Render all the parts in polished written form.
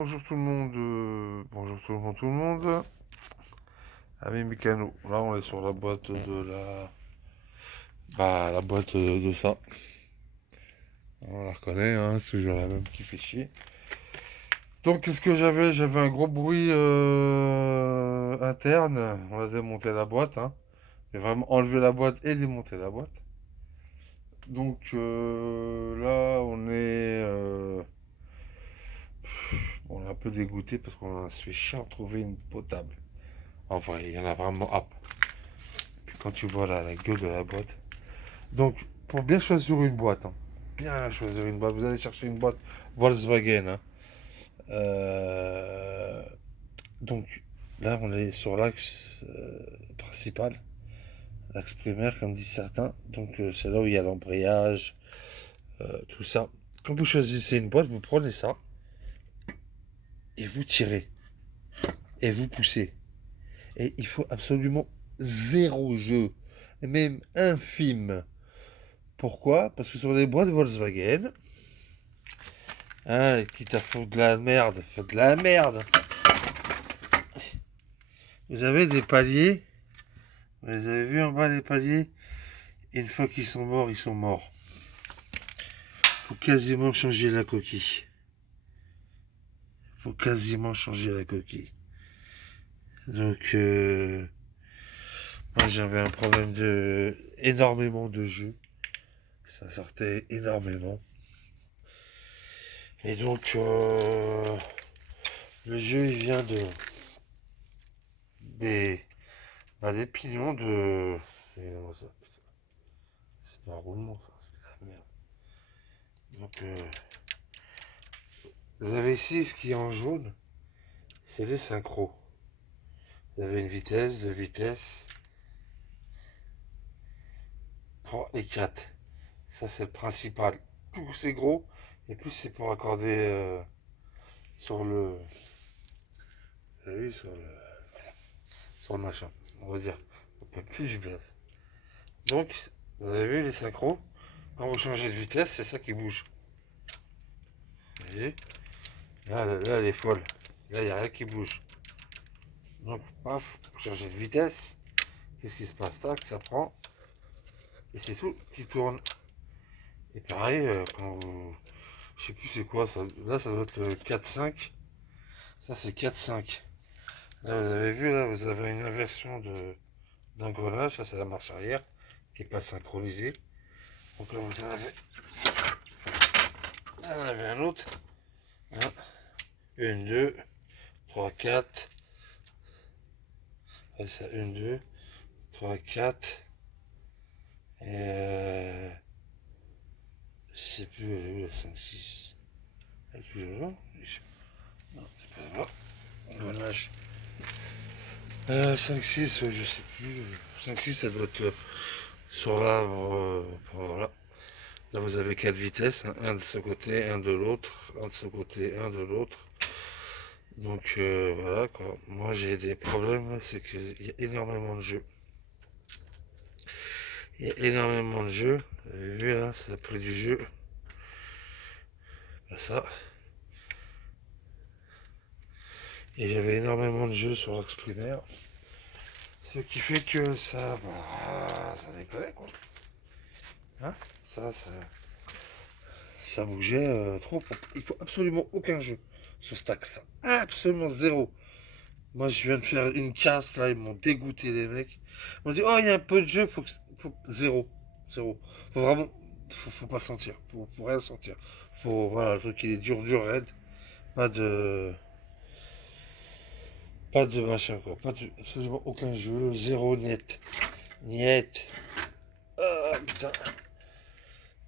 Bonjour tout le monde, bonjour tout le monde. Amis mécano, là on est sur la boîte de la boîte de ça. On la reconnaît, hein, c'est toujours la même qui fait chier. Donc qu'est-ce que j'avais? J'avais un gros bruit interne. On a démonté la boîte, hein. J'ai vraiment enlevé la boîte et démonté la boîte. Donc là on est un peu dégoûté parce qu'on se fait chier à trouver une potable. En vrai, il y en a vraiment. Puis quand tu vois la gueule de la boîte. Donc, pour bien choisir une boîte, hein, bien choisir une boîte, vous allez chercher une boîte Volkswagen, hein. Euh, donc, là, on est sur l'axe principal, l'axe primaire, comme disent certains. Donc, c'est là où il y a l'embrayage, tout ça. Quand vous choisissez une boîte, vous prenez ça et vous tirez et vous poussez. Et il faut absolument zéro jeu, même infime. Pourquoi? Parce que sur les boîtes Volkswagen, hein, quitte à faire de la merde, faites de la merde. Vous avez des paliers, vous les avez vus en bas les paliers, et une fois qu'ils sont morts, ils sont morts. Faut quasiment changer la coquille. Faut quasiment changer la coquille. Donc, moi j'avais un problème de énormément de jeux. Ça sortait énormément. Et donc, le jeu il vient des, des pignons de. C'est pas un roulement, ça, c'est de la merde. Donc, vous avez ici ce qui est en jaune, c'est les synchros. Vous avez une vitesse, deux vitesses, 3 et 4. Ça, c'est le principal. Plus c'est gros, et plus c'est pour accorder sur le. Vous avez vu, sur le machin, on va dire. Un peu plus du blaze. Donc, vous avez vu les synchros, quand vous changez de vitesse, c'est ça qui bouge. Vous voyez là, elle est folle. Là, il n'y a rien qui bouge. Donc, paf, vous changez de vitesse. Qu'est-ce qui se passe? Tac, ça prend. Et c'est tout qui tourne. Et pareil, quand vous. Je sais plus c'est quoi ça. Là, ça doit être le 4-5. Ça, c'est 4-5. Là, vous avez vu, là, vous avez une inversion d'engrenage. Ça, c'est la marche arrière qui n'est pas synchronisée. Donc là, vous en avez. Là, on avait un autre. Hein. 1, 2, 3, 4. Là, ça, 1, 2, 3, 4. Et je sais plus, elle est où la 5, 6. Elle est toujours là? Non, c'est pas là. Engrenage. 5-6, je sais plus. 5-6, ça doit être sur l'arbre. Voilà. Là, vous avez 4 vitesses, hein, un de ce côté, un de l'autre, un de ce côté, un de l'autre. Donc voilà quoi. Moi j'ai des problèmes, c'est qu'il y a énormément de jeux. Il y a énormément de jeux. Vous avez vu là, ça a pris du jeu. Bah, ça. Et j'avais énormément de jeux sur l'axe primaire. Ce qui fait que ça. Bah, ça déconne quoi. Hein, ça bougeait trop. Il faut absolument aucun jeu sur Stack, ça. Absolument zéro. Moi, je viens de faire une casse, là, ils m'ont dégoûté, les mecs. Ils m'ont dit, oh, il y a un peu de jeu, faut. Zéro. Zéro. Faut vraiment. Faut pas sentir. Faut rien sentir. Faut. Voilà, le truc, il est dur, dur, raide. Pas de. Pas de machin, quoi. Pas de. Absolument aucun jeu. Zéro net. Niet. Ah, putain.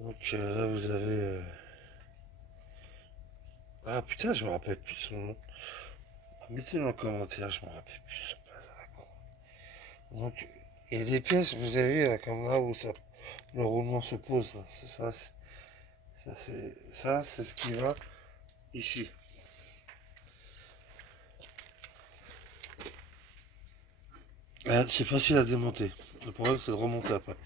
Donc là, vous avez. Ah, putain, je me rappelle plus son nom. Mettez dans le commentaire, je me rappelle plus son nom. Donc, il y a des pièces, vous avez vu, là, comme là où ça, le roulement se pose. Là. Ça, c'est ce qui va ici. C'est facile à démonter. Le problème, c'est de remonter après.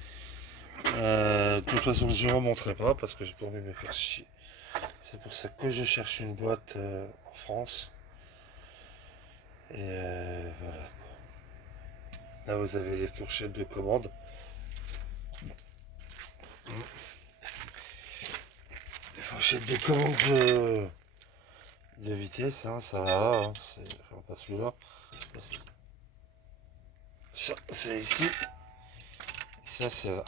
De toute façon, je ne remonterai pas parce que je pourrais me faire chier. C'est pour ça que je cherche une boîte en France. Et voilà. Là, vous avez les fourchettes de commande. Les fourchettes de commande de vitesse, hein, ça va là. Hein, enfin, pas celui-là. Ça, c'est ici. Ça, c'est là.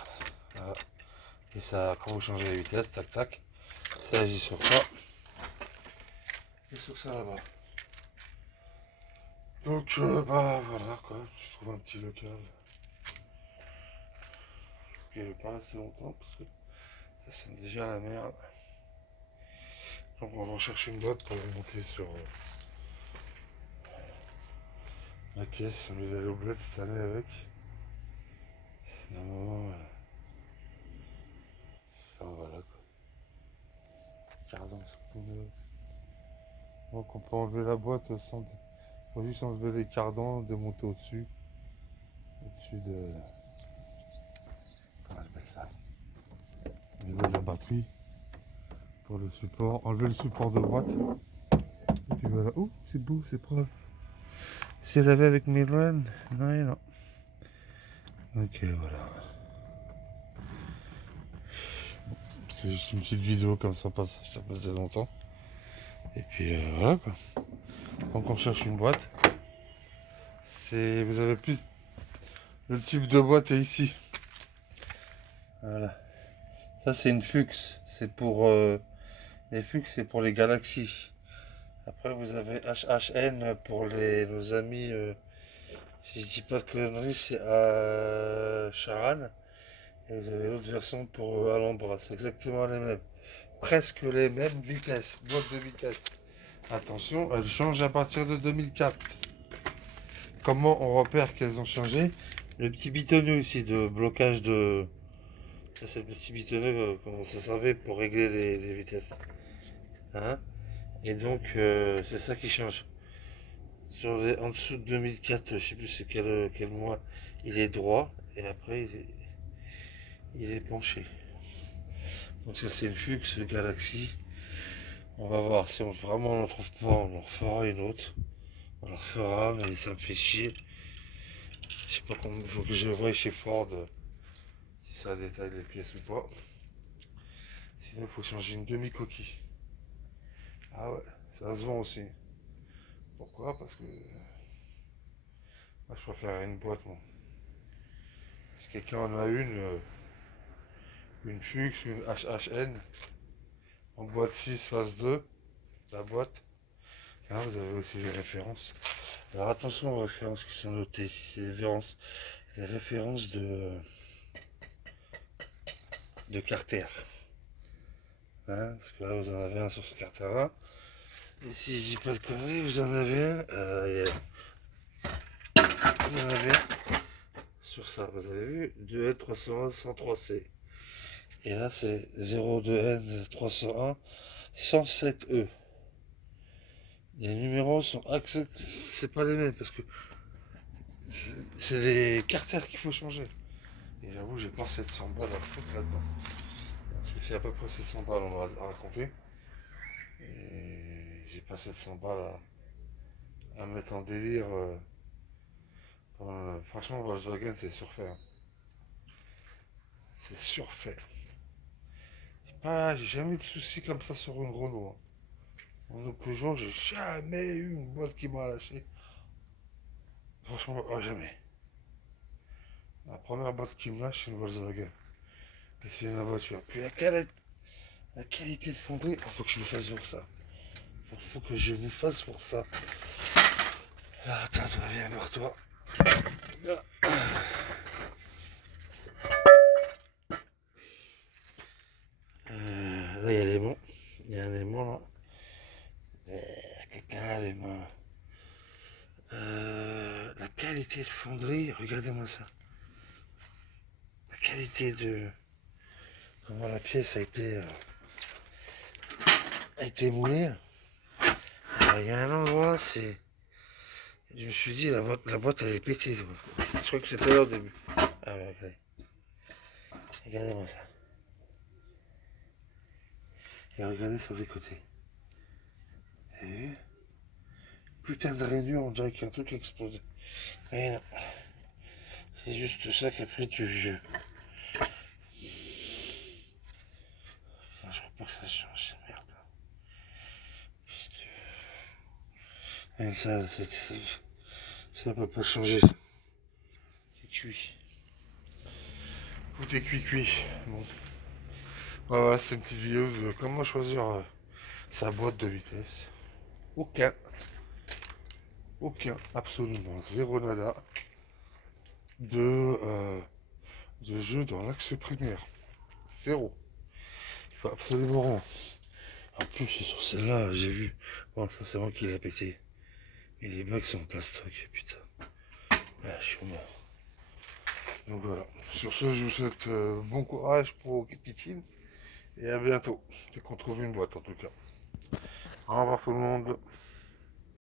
Voilà. Et ça, quand vous changez la vitesse, tac tac, ça agit sur ça. Et sur ça là-bas. Donc, bah voilà quoi. Je trouve un petit local. Qui ne pas assez longtemps parce que ça sent déjà la merde. Donc, on va chercher une boîte pour monter sur la caisse. On les allait au bled cette année avec. Non, enfin voilà quoi. Cardan sur le... Donc, on peut enlever la boîte sans. Faut juste enlever les cardans, démonter au-dessus. Au-dessus de. Comment on appelle ça? Au niveau de la batterie. Pour le support. Enlever le support de boîte. Et puis voilà. Oh, c'est beau, c'est propre. Si elle avait avec Milwan, non et non. Ok, voilà. C'est juste une petite vidéo comme ça faisait longtemps. Et puis voilà quoi. Donc on cherche une boîte. Vous avez plus. Le type de boîte est ici. Voilà. Ça c'est une Fuchs. C'est pour les Fuchs, c'est pour les Galaxies. Après vous avez HHN pour nos amis. Si je dis pas de conneries, c'est à Charan. Et vous avez l'autre version pour Alhambra. C'est exactement les mêmes. Presque les mêmes vitesses. Boîte de vitesse. Attention, elles changent à partir de 2004. Comment on repère qu'elles ont changé? Le petit bitonneau ici de blocage de. Ça, c'est le petit bitonneau, comment ça servait pour régler les vitesses. Hein? Et donc, c'est ça qui change. En dessous de 2004, je sais plus c'est quel mois, il est droit et après il est penché. Donc, ça, c'est une Fuchs Galaxy. On va voir si vraiment on n'en trouve pas, on en refera une autre. On la refera, mais ça me fait chier. Je sais pas comment il faut que je voie chez Ford si ça détaille les pièces ou pas. Sinon, il faut changer une demi-coquille. Ah ouais, ça se vend aussi. Pourquoi? Parce que moi, je préfère une boîte, moi. Si quelqu'un en a une Fuchs, une HHN, en boîte 6 phase 2, la boîte. Là, vous avez aussi les références. Alors attention aux références qui sont notées ici, c'est les références de Carter. Hein, parce que là, vous en avez un sur ce Carter-là. Et si je dis pas de conneries, vous en avez un. Vous en avez un sur ça, vous avez vu 2N301 103C. Et là, c'est 02N301 107E. Les numéros sont c'est pas les mêmes parce que c'est les carters qu'il faut changer. Et j'avoue, j'ai pas 700 balles à foutre là-dedans. Parce que c'est à peu près 700 balles, on va raconter. Et j'ai pas 700 balles à mettre en délire. Franchement, Volkswagen, c'est surfait. Hein. C'est surfait. J'ai jamais eu de soucis comme ça sur une Renault. Hein. En Peugeot, j'ai jamais eu une boîte qui m'a lâché. Franchement, jamais. La première boîte qui me lâche, c'est une Volkswagen. Et c'est une voiture. Puis la qualité de fonderie, il faut que je me fasse pour ça. Il faut que je me fasse pour ça. Là, attends, viens vers toi. Là, là, il y a l'aimant. Il y a un aimant là. Quelqu'un a les mains. La qualité de fonderie, regardez-moi ça. La qualité de. Comment la pièce a été moulée. Alors, il y a un endroit, c'est. Je me suis dit, la boîte elle est pétée. Je crois que c'était là au début. Ah ouais, regardez. Regardez-moi ça. Et regardez sur les côtés. Et putain de rainure, on dirait qu'un truc a explosé. Mais non. C'est juste ça qui a pris du jeu. Putain, je crois pas que ça change, merde. Et ça peut pas changer. C'est cuit. Tout est cuit. Bon. Voilà, c'est une petite vidéo de comment choisir sa boîte de vitesse. Aucun, absolument zéro nada de jeu dans l'axe primaire. Zéro. Il faut absolument rien. En plus, sur celle-là, j'ai vu. Bon, ça c'est moi qui l'ai pété. Et les bacs sont en plastoc, putain. Là, je suis mort. Donc voilà. Sur ce, je vous souhaite bon courage pour Titine. Et à bientôt. Dès qu'on trouve une boîte en tout cas. Au revoir tout le monde.